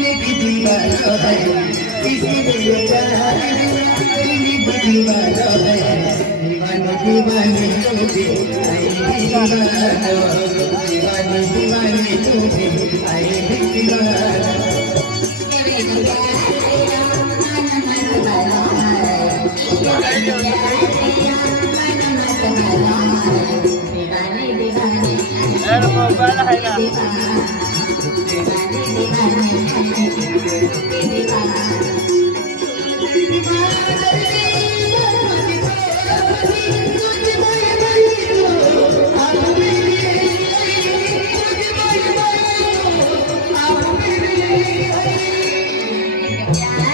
में भी दीवाना है इसीलिए प्यार दिल भी दीवाना है दीवाने दीवाने तुझे आए दीवाने दीवाने तुझे आए दीवाना मोबाईल आहे का Yeah.